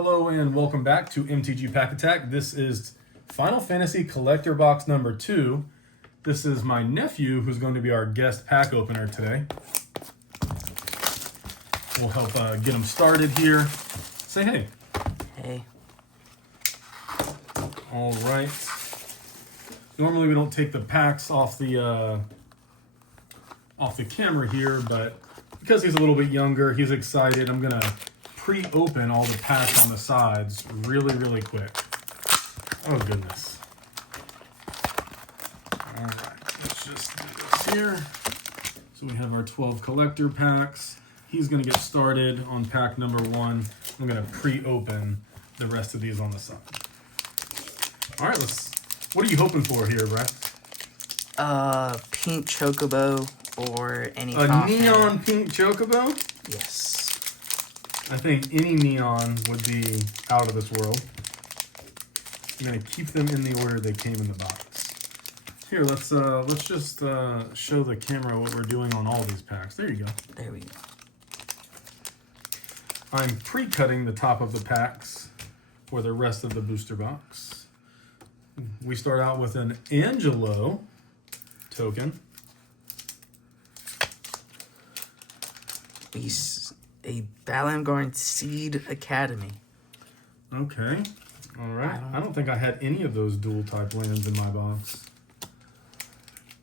Hello and welcome back to MTG Pack Attack. This is Final Fantasy Collector Box number 2. This is my nephew who's going to be our guest pack opener today. We'll help get him started here. Say hey. Hey. All right. Normally we don't take the packs off the camera here, but because he's a little bit younger, he's excited. I'm gonna pre-open all the packs on the sides really quick. Oh goodness. All right, let's just do this here. So we have our 12 collector packs. He's gonna get started on pack number 1. I'm gonna pre-open the rest of these on the side. All right, what are you hoping for here, Brett? Pink chocobo or any neon pink chocobo? Yes. I think any neon would be out of this world. I'm gonna keep them in the order they came in the box. Here, let's just show the camera what we're doing on all these packs. There you go. There we go. I'm pre-cutting the top of the packs for the rest of the booster box. We start out with an Angelo token. A Balamgarn Seed Academy. Okay. All right. I don't think I had any of those dual type lands in my box.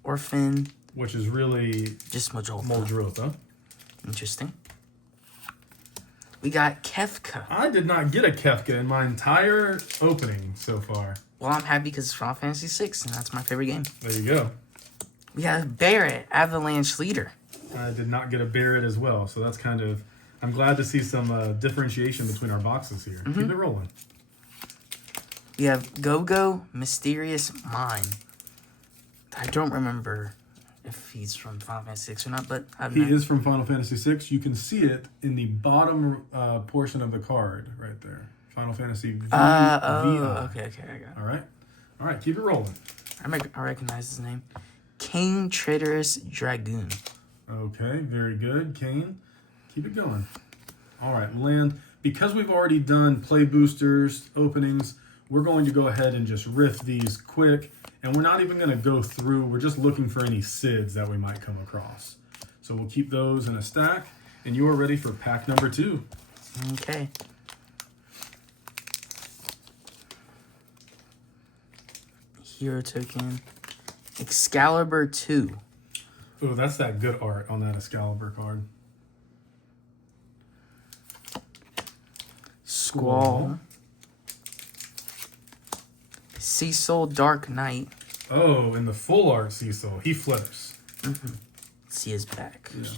Orphan. Which is really just Muldrotha. Interesting. We got Kefka. I did not get a Kefka in my entire opening so far. Well, I'm happy because it's Final Fantasy 6, and that's my favorite game. There you go. We got Barret, Avalanche Leader. I did not get a Barret as well, so that's kind of... I'm glad to see some differentiation between our boxes here. Mm-hmm. Keep it rolling. We have Go-Go, Mysterious Mine. I don't remember if he's from Final Fantasy 6 or not, but he is from Final Fantasy 6. You can see it in the bottom portion of the card right there. Final Fantasy V. Okay, I got it. All right, keep it rolling. I recognize his name. Kane Traitorous Dragoon. Okay, very good, Kane. Keep it going. All right, land. Because we've already done play boosters, openings, we're going to go ahead and just riff these quick. And we're not even going to go through. We're just looking for any SIDs that we might come across. So we'll keep those in a stack. And you are ready for pack number 2. Okay. Hero token. Excalibur 2. Oh, that's that good art on that Excalibur card. Squall. Cecil Dark Knight. Oh, in the full art Cecil. He flips. Mm-hmm. See his back. Yeah.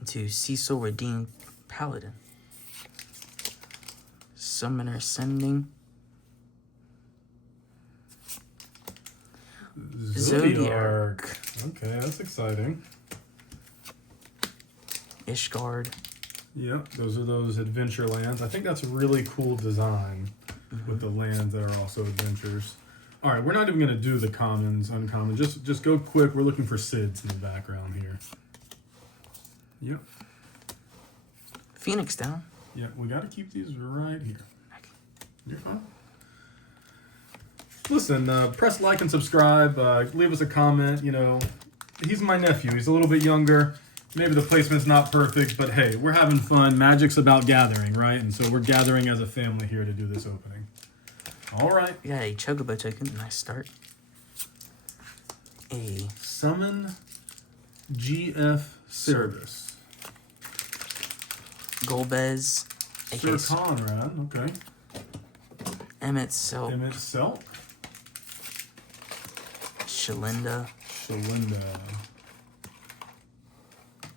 Into Cecil Redeemed Paladin. Summoner Ascending. Zodiark. Okay, that's exciting. Ishgard. Yep, those are those adventure lands. I think that's a really cool design with the lands that are also adventures. All right, we're not even going to do the commons, uncommon. Just go quick. We're looking for SIDs in the background here. Yep. Phoenix down. Yeah, we got to keep these right here. You're fine. Listen, press like and subscribe. Leave us a comment. You know, he's my nephew. He's a little bit younger. Maybe the placement's not perfect, but hey, we're having fun. Magic's about gathering, right? And so we're gathering as a family here to do this opening. All right. We got a Chocobo token. Nice start. A Summon GF Cerebus. Golbez. Sir Conrad, okay. Emmett Silk. Shalinda.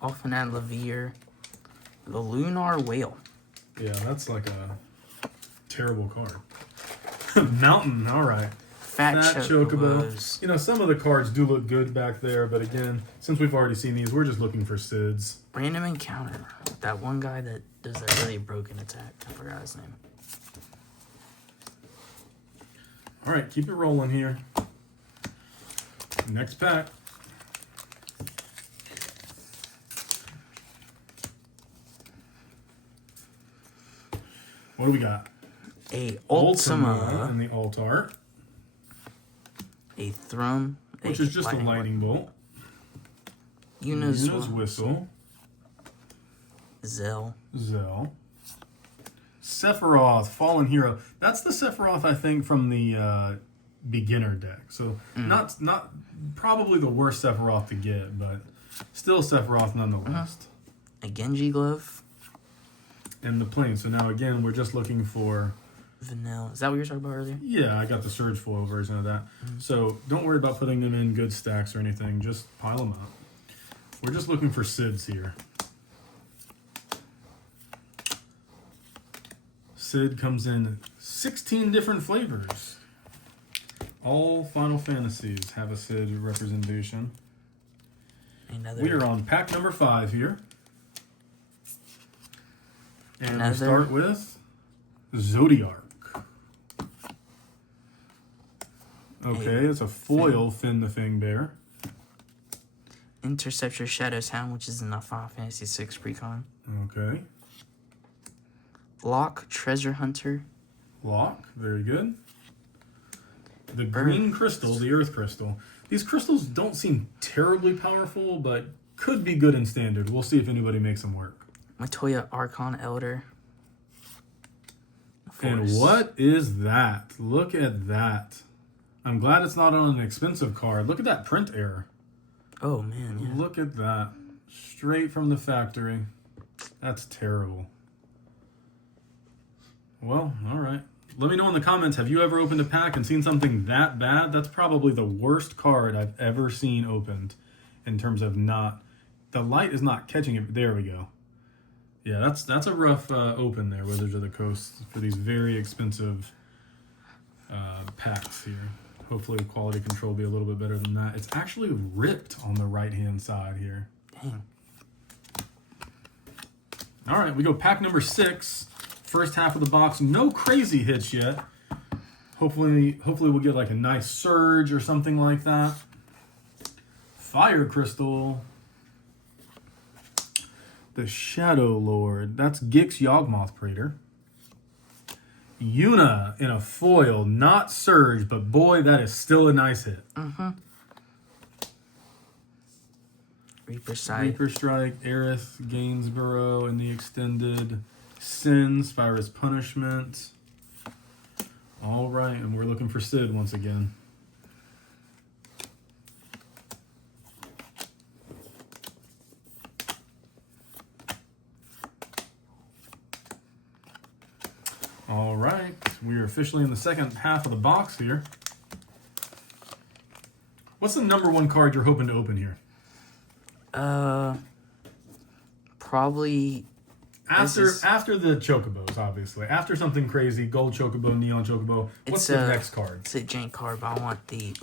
Alphanad Levere. The Lunar Whale. Yeah, that's like a terrible card. Mountain, all right. Fat Chocobos. You know, some of the cards do look good back there, but again, since we've already seen these, we're just looking for SIDs. Random encounter. That one guy that does that really broken attack. I forgot his name. All right, keep it rolling here. Next pack. What do we got? A Ultima Ultima. in the alt art, A Thrum. which is just a lightning bolt. Yuna's Whistle. Zell. Sephiroth, Fallen Hero. That's the Sephiroth, I think, from the beginner deck. So not probably the worst Sephiroth to get, but still Sephiroth nonetheless. A Genji glove. And the plane. So now again, we're just looking for Vanilla. Is that what you were talking about earlier? Yeah, I got the Surge foil version of that. So don't worry about putting them in good stacks or anything. Just pile them up. We're just looking for Sids here. Sid comes in 16 different flavors. All Final Fantasies have a Sid representation. We are on pack number 5 here. And we start with Zodiark. Okay, it's a foil Finn the Fang Bear. Interceptor Shadow's Hound, which is in the Final Fantasy VI Precon. Okay. Lock Treasure Hunter. Lock, very good. The green crystal, the earth crystal. These crystals don't seem terribly powerful, but could be good in standard. We'll see if anybody makes them work. Matoya Archon Elder. And what is that? Look at that. I'm glad it's not on an expensive card. Look at that print error. Oh, man, yeah. Look at that. Straight from the factory. That's terrible. Well, all right. Let me know in the comments, have you ever opened a pack and seen something that bad? That's probably the worst card I've ever seen opened in terms of not... The light is not catching it. There we go. Yeah, that's a rough open there, Wizards of the Coast, for these very expensive packs here. Hopefully the quality control will be a little bit better than that. It's actually ripped on the right-hand side here. Dang. All right, we go pack number 6. First half of the box. No crazy hits yet. Hopefully we'll get like a nice Surge or something like that. Fire Crystal. The Shadow Lord. That's Gix Yawgmoth Praetor. Yuna in a foil, not Surge, but boy, that is still a nice hit. Reaper Strike. Reaper Strike, Aerith, Gainsborough in the extended. Sin, Spyro's Punishment. All right, and we're looking for Sid once again. All right, we are officially in the second half of the box here. What's the number 1 card you're hoping to open here? Probably after the Chocobos, obviously. After something crazy, Gold Chocobo, Neon Chocobo. What's the next card? It's a jank card, but I want the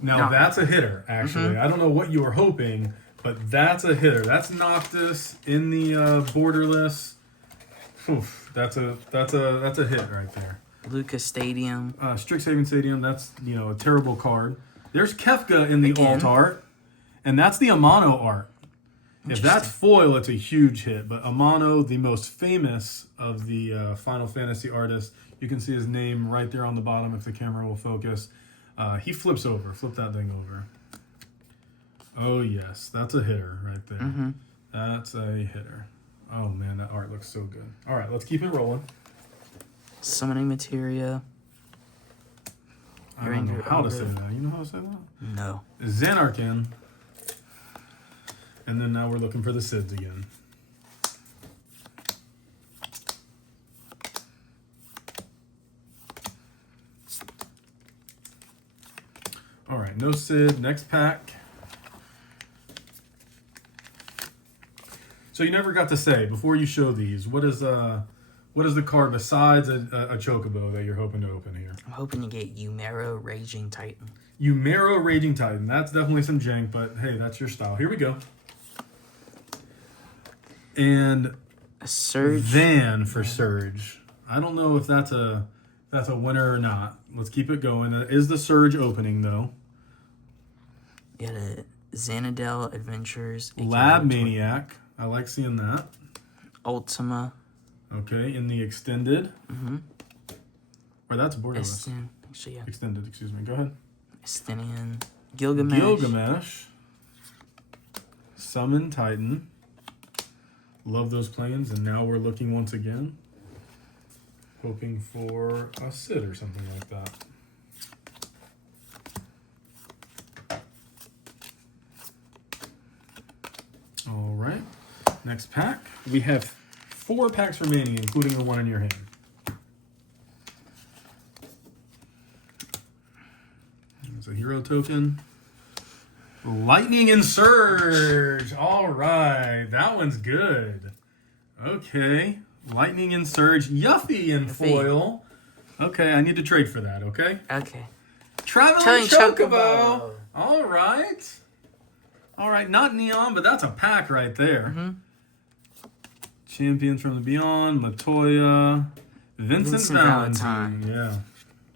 Now that's a hitter, actually. I don't know what you were hoping, but that's a hitter. That's Noctis in the borderless. Oof, that's a hit right there. Lucas Stadium. Strixhaven Stadium. That's a terrible card. There's Kefka in the alt art, and that's the Amano art. If that's foil, it's a huge hit. But Amano, the most famous of the Final Fantasy artists, you can see his name right there on the bottom if the camera will focus. He flips over. Flip that thing over. Oh, yes. That's a hitter right there. That's a hitter. Oh, man, that art looks so good. All right, let's keep it rolling. Summoning Materia. I don't know how to say that. You know how to say that? No. Xanarkin. And then now we're looking for the Sids again. All right, no Sid. Next pack. So you never got to say, before you show these, what is the card besides a Chocobo that you're hoping to open here? I'm hoping to get Umero Raging Titan. Umero Raging Titan. That's definitely some jank, but hey, that's your style. Here we go. And a Surge. Van for Surge. I don't know if that's a winner or not. Let's keep it going. That is the Surge opening, though. You got a Xanadel Adventures. Lab Maniac. I like seeing that. Ultima. Okay, in the extended. Mm-hmm. Or that's borderless. Actually, yeah. Extended, excuse me. Go ahead. Estinian. Gilgamesh. Gilgamesh. Summon Titan. Love those planes, and now we're looking once again. Hoping for a Sid or something like that. All right. Next pack. We have 4 packs remaining, including the one in your hand. There's a hero token. Lightning and Surge. All right. That one's good. Okay. Lightning and Surge. Yuffie and foil. Okay, I need to trade for that, okay? Okay. Traveling Chocobo. All right. All right, not Neon, but that's a pack right there. Mm-hmm. Champions from the Beyond, Matoya, Vincent Valentine. Yeah.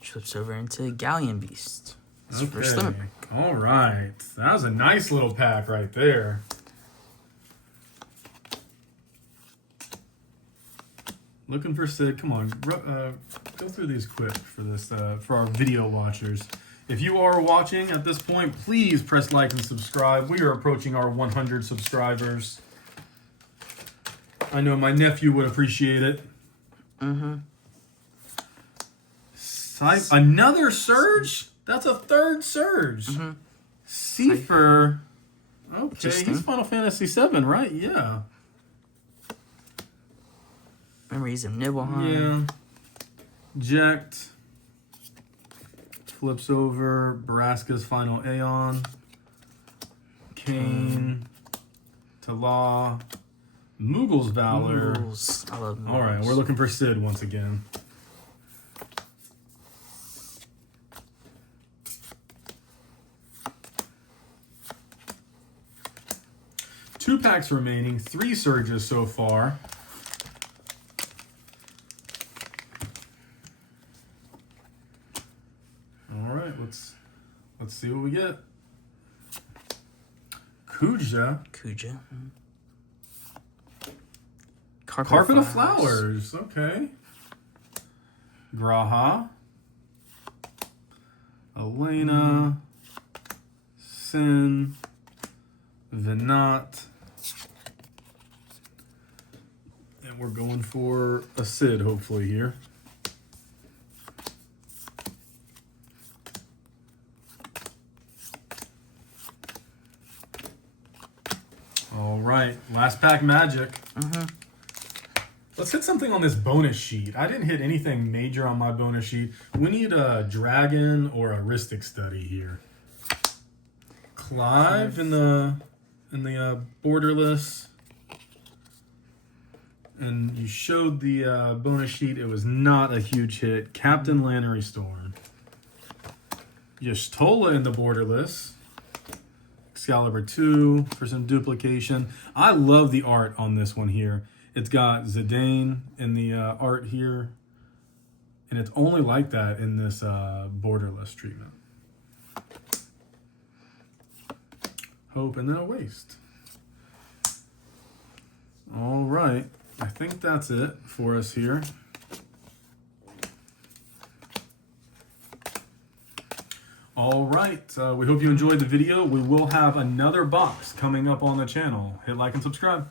Flips over into Galleon Beast. That's Okay. first limit. All right. That was a nice little pack right there. Looking for Sid. Come on. Go through these quick for this for our video watchers. If you are watching at this point, please press like and subscribe. We are approaching our 100 subscribers. I know my nephew would appreciate it. Mm-hmm. Another Surge? That's a 3rd Surge. Mm-hmm. Seifer. Okay, Interesting. he's Final Fantasy VII, right? Yeah. Memories of Nibelheim. Yeah. Jekt. Flips over. Baraska's Final Aeon. Kane. Tala. Moogle's Valor. Moogles. I love Moogles. All right, we're looking for Sid once again. Two packs remaining, 3 Surges so far. All right, let's see what we get. Kuja. Carpet of Flowers. Okay. Graha. Elena. Sin. Venat. And we're going for a Sid, hopefully, here. All right. Last pack magic. Mm-hmm. Let's hit something on this bonus sheet. I didn't hit anything major on my bonus sheet. We need a dragon or a Ristic study here. Clive in the borderless. And you showed the bonus sheet. It was not a huge hit. Captain Lannery Storm. Y'shtola in the borderless. Excalibur 2 for some duplication. I love the art on this one here. It's got Zidane in the art here. And it's only like that in this borderless treatment. Hope and then a waste. All right. I think that's it for us here. All right. We hope you enjoyed the video. We will have another box coming up on the channel. Hit like and subscribe.